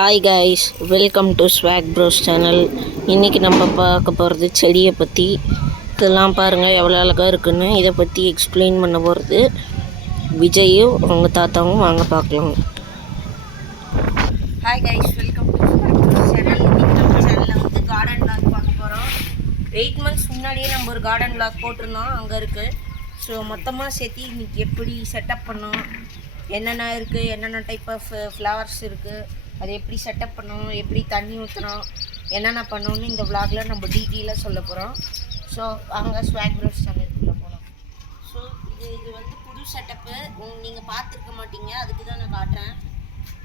Hi guys, welcome to Swag Bros channel. இன்றைக்கி நம்ம பார்க்க போகிறது செடியை பற்றி. இதெல்லாம் பாருங்கள் எவ்வளோ அழகாக இருக்குன்னு. இதை பற்றி எக்ஸ்பிளைன் பண்ண போகிறது விஜயும் அவங்க தாத்தாவும். வாங்க பார்க்கலாம். Hi guys, welcome to Swag Bros channel. இன்றைக்கி நம்ம சேனலில் வந்து கார்டன் விளாக் பார்க்க போகிறோம். 8 months முன்னாடியே நம்ம ஒரு கார்டன் விளாக் போட்டிருந்தோம், அங்கே இருக்குது. ஸோ மொத்தமாக சேர்த்து இன்றைக்கி எப்படி செட்டப் பண்ணோம், என்னென்ன இருக்குது, என்னென்ன டைப் ஆஃப் ஃப்ளவர்ஸ் இருக்குது, அதை எப்படி செட்டப் பண்ணணும், எப்படி தண்ணி ஊற்றணும், என்னென்ன பண்ணணும்னு இந்த விளாகில் நம்ம டீட்டெயிலாக சொல்ல போகிறோம். ஸோ அங்கே ஸ்வாக் ப்ரோஸ் சேனலுக்குள்ளே போகலாம். ஸோ இது வந்து புது செட்டப்பு, நீங்கள் பார்த்துருக்க மாட்டீங்க, அதுக்கு தான் நான் காட்டுறேன்.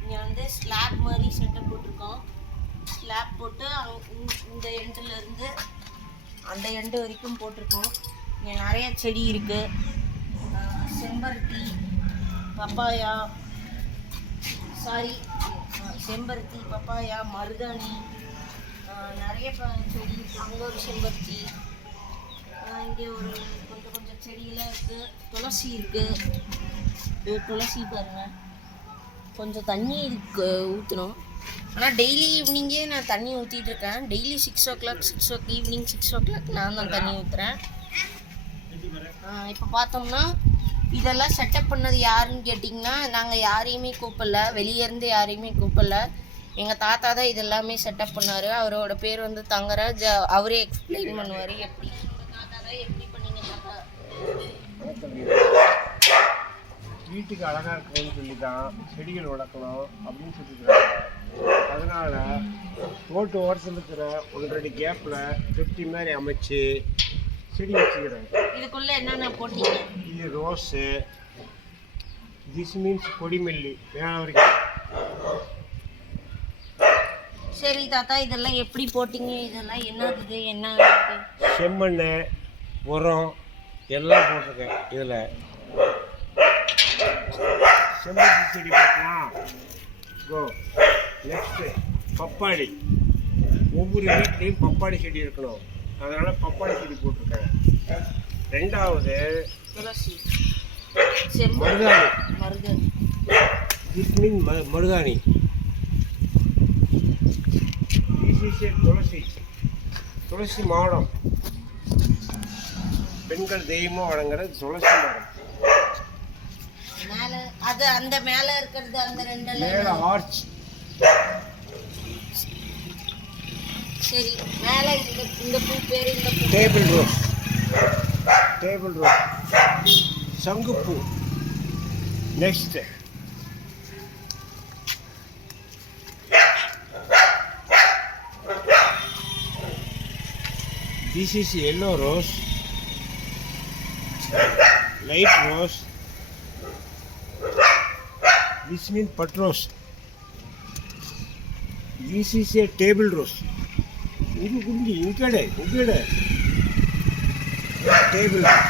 இங்கே வந்து ஸ்லாப் மாதிரி செட்டப் போட்டிருக்கோம். ஸ்லாப் போட்டு இந்த எண்டுலேருந்து அந்த எண்டு வரைக்கும் போட்டிருக்கோம். இங்கே நிறைய செடி இருக்குது. செம்பருத்தி, பப்பாயா, செம்பருத்தி, பப்பாயா, மருதாணி, நிறைய செடி இருக்குது. அங்கே ஒரு செம்பருத்தி, இங்கே ஒரு கொஞ்சம் செடியெல்லாம் இருக்குது. துளசி இருக்குது. துளசி பாருங்கள். கொஞ்சம் தண்ணி இதுக்கு ஊற்றணும். ஆனால் டெய்லி ஈவினிங்கே நான் தண்ணி ஊற்றிட்டுருக்கேன். டெய்லி 6 o'clock ஈவினிங் 6 o'clock நான் தான் தண்ணி ஊற்றுறேன். இப்போ பார்த்தோம்னா இதெல்லாம் செட்டப் பண்ணது யாருன்னு கேட்டிங்கன்னா, நாங்கள் யாரையுமே கூப்பிடல, வெளியேருந்து யாரையுமே கூப்பிடல. எங்கள் தாத்தா தான் இதெல்லாமே செட்டப் பண்ணார். அவரோட பேர் வந்து தங்கராஜ். அவரே எக்ஸ்பிளைன் பண்ணுவார் எப்படி. தாத்தா தான் எப்படி பண்ணீங்க தாத்தா? வீட்டுக்கு அழகாக இருக்கணும்னு சொல்லி தான் செடிகள் வளர்க்கணும் அப்படின்னு சொல்லிக்கிறாங்க. அதனால் ரோட்டு ஓரத்தில் இருக்கிற 1-2 கேப்பில் தொட்டி மாதிரி அமைச்சு செடி வச்சுக்கிறேன். இதுக்குள்ளே என்னென்ன போட்டீங்க? இது ரோஸு, திஸ் மீன்ஸ் கொடிமல்லி மேலே வரைக்கும். சரி தாத்தா, இதெல்லாம் எப்படி போட்டிங்க? இதெல்லாம் என்னது? என்ன செம்மண், உரம் எல்லாம் போட்டிருக்கேன். இதில் செம்பருத்தி செடி பார்க்கலாம். கோ நெக்ஸ்ட்டு பப்பாளி. ஒவ்வொரு வீட்லேயும் பப்பாளி செடி இருக்கணும், அதனால் பப்பாளி செடி போட்டிருக்கேன். ரெண்டாவது துளசி, மருதாணி. திஸ் மீன் மருதாணி. துளசி மாடம். பெண்கள் தெய்வமாக வழங்குறது துளசி மாடம். மேலே அது அந்த மேலே இருக்கிறது அந்த ரெண்டு மேலே ஆர்ச். சரி, மேலே இந்த பூ பேர் இந்த பூ டேபிள் ரோஸ். சங்குப்பூ. Next this is yellow rose, light rose. This means put rose. This is a table rose. Incade table rose.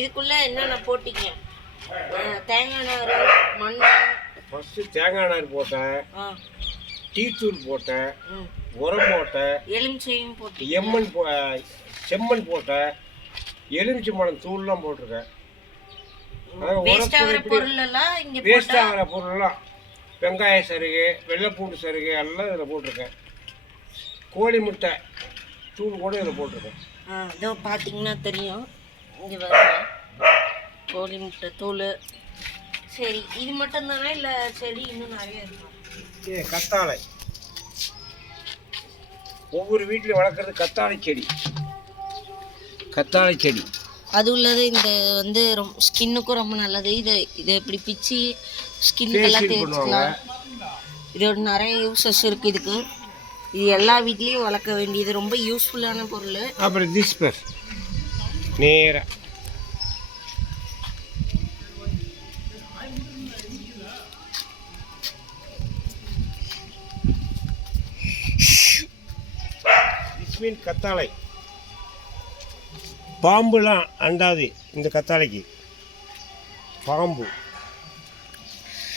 இதுக்குள்ள என்னென்ன போட்டீங்க? தேங்காய் நார், மண். ஃபஸ்ட்டு தேங்காய் நார் போட்டேன், டீ தூள் போட்டேன், உரம் போட்டேன், எலுமிச்சையும் போட்டேன், செம்மண் போட்டேன், எலுமிச்சை மரம் தூள்லாம் போட்டிருக்கேன். வேஸ்ட் ஆகிற பொருளெல்லாம் இங்கே வேஸ்ட் ஆகிற பொருளெல்லாம் வெங்காய சருகு, வெள்ளைப்பூண்டு சருகு எல்லாம் இதில் போட்டிருக்கேன். கோழி முட்டை தூள் கூட இதில் போட்டிருக்கேன். இதோ பார்த்தீங்கன்னா தெரியும். இங்கே பாருங்க, கோழி முட்டை தூள். சரி, இது மட்டும் தானே இல்லை செடி இன்னும் நிறைய இருக்கும்? கத்தாழை. ஒவ்வொரு வீட்லையும் வளர்க்குறது கத்தாழை செடி. அது உள்ளது. இந்த வந்து ரொம்ப ஸ்கின்னுக்கும் ரொம்ப நல்லது. இதை இப்படி பிச்சு ஸ்கின்னுக்கெல்லாம் தேய்ச்சிக்கலாம். இதோட நிறைய யூஸஸ் இருக்குது இதுக்கு. இது எல்லா வீட்லேயும் வளர்க்க வேண்டியது ரொம்ப யூஸ்ஃபுல்லான பொருள். அப்புறம் திஸ்பர் நேராக கத்தாழை. பாம்புலாம் அண்டாது இந்த கத்தாழைக்கு. பாம்பு.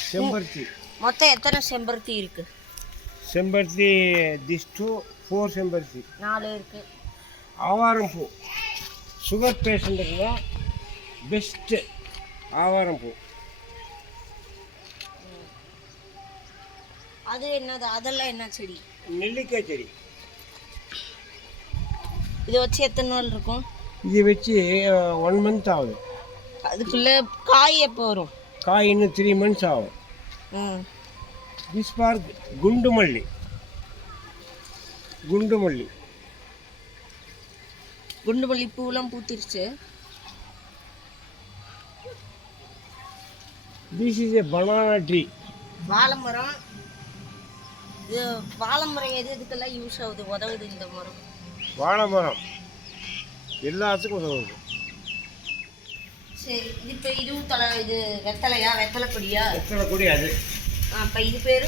செம்பருத்தி. மொத்தம் எத்தனை செம்பருத்தி இருக்குது? செம்பருத்தி திஸ் டூ 4 செம்பருத்தி. 4 இருக்கு. ஆவாரம் பூ சுகர் பேஷண்ட்டுக்கு பெஸ்ட்டு. ஆவாரம் பூ அது என்னது? அதெல்லாம் என்ன செடி? நெல்லிக்காய் செடி. இதை வச்சு எத்தனை நாள் இருக்கும்? இது வச்சு 1 மந்த் ஆகுது. அதுக்குள்ள காய் எப்போ வரும்? காய் இன்னும் 3 மந்த்ஸ் ஆகும். திஸ் ஃபார் குண்டு மல்லி. குண்டு மல்லி குண்டு மல்லி பூலாம் பூத்திருச்சு. This is a banana tree. வாழை மரம். இது வாழை மரம் எதுக்கெல்லாம் யூஸ் ஆகுது, உதவுது இந்த மரம்? வாழை மரம் எல்லாத்துக்கும் உதவுது. சரி, இது இப்போ இதுவும் இது வெத்தலையா? வெத்தலை கொடியா? வெத்தலை கொடி அது. அப்போ இது பேர்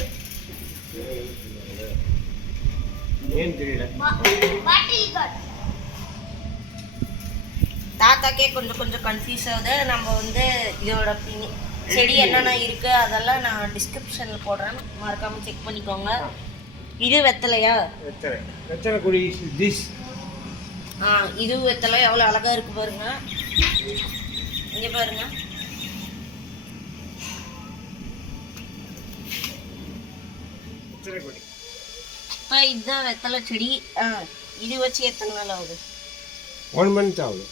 ஏன் தெரியல. தாத்தாக்கே கொஞ்சம் கன்ஃபியூஸ் ஆகுது. நம்ம வந்து இதோட செடி என்னென்ன இருக்குது அதெல்லாம் நான் டிஸ்கிரிப்ஷனில் போடுறேன், மறக்காமல் செக் பண்ணிக்கோங்க. இது வெத்தலையா? வெத்தலை. வெத்தலை கொடி திஸ். இது வெத்தலை எவ்வளோ அழகாக இருக்குது பாருங்க. இங்கே பாருங்க. வெத்தலை கொடி. இப்போ இதுதான் வெத்தலை செடி. இது வச்சு எத்தனை நாள் ஆகுது? 1 மந்த் ஆகுது.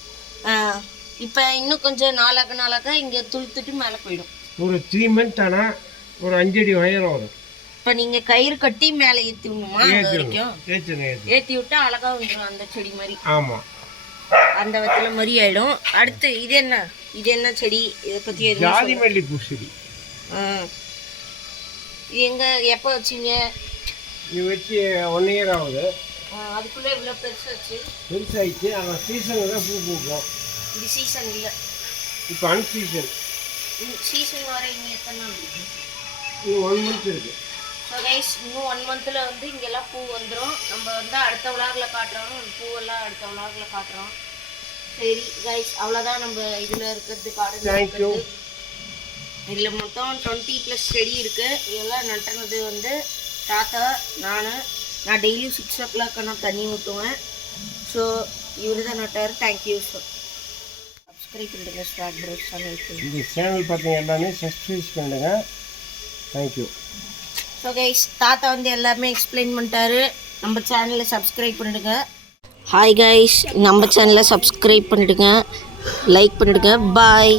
இப்போ இன்னும் கொஞ்சம் நாளாக இங்கே துளுத்துட்டு மேலே போயிடும். ஒரு 3 மந்த் ஆனால் ஒரு 5 அடி உயரம் வரும். இப்போ நீங்கள் கயிறு கட்டி மேலே ஏற்றி விடணுமா? அது வரைக்கும் ஏற்றணும். ஏற்றி விட்டா அழகாக வந்துடும் அந்த செடி மாதிரி. ஆமாம், அந்த வெத்தலை மாதிரி ஆயிடும். அடுத்து இது என்ன? இது என்ன செடி? இதை பற்றி ஜாதி மல்லி பூ செடி. இது எங்கே எப்போ வச்சிங்க? இது வச்சு 1 இயர் ஆகுது. அதுக்குள்ளே இவ்வளோ பெருசாச்சு. பெருசாகிடுச்சு. ஆனால் சீசனில் தான் பூ பூக்கும். இது சீசன் இல்லை, இப்போ அன்சீசன். சீசன் வர இன்னும் எத்தனை நாள் இருக்கு? இது 1 மந்த் இருக்குது. ஸோ கைஸ், இன்னும் 1 மந்தில் வந்து இங்கெல்லாம் பூ வந்துடும். நம்ம வந்து அடுத்த விழாவில் காட்டுறோம், பூவெல்லாம் அடுத்த விழாவில் காட்டுறோம். சரி கைஸ், அவ்வளோதான் நம்ம இதில் இருக்கிறது கார்டன். தேங்க்யூ. இதில் மொத்தம் 20+ செடி இருக்குது. இதெல்லாம் நட்டுறது வந்து தாத்தா, நான் டெய்லியும் 6 o'clock நான் தண்ணி ஊற்றுவேன். ஸோ இவர் தான் நட்டார். தேங்க்யூ. ஸோ சப்ஸ்கிரைப் பண்ணுங்க ஸ்வாக் ப்ரோஸ் சேனலுக்கு. இந்த சேனல் பார்த்தீங்க எல்லாமே சப்ஸ்கிரைப் பண்ணுங்க. தேங்க்யூ. ஸோ கைஸ், தாத்தா வந்து எல்லாமே எக்ஸ்பிளைன் பண்ணிட்டாரு. நம்ம சேனலை சப்ஸ்கிரைப் பண்ணிடுங்க. ஹாய் கைஸ், நம்ம சேனலை சப்ஸ்கிரைப் பண்ணிடுங்க, லைக் பண்ணிடுங்க. பாய்.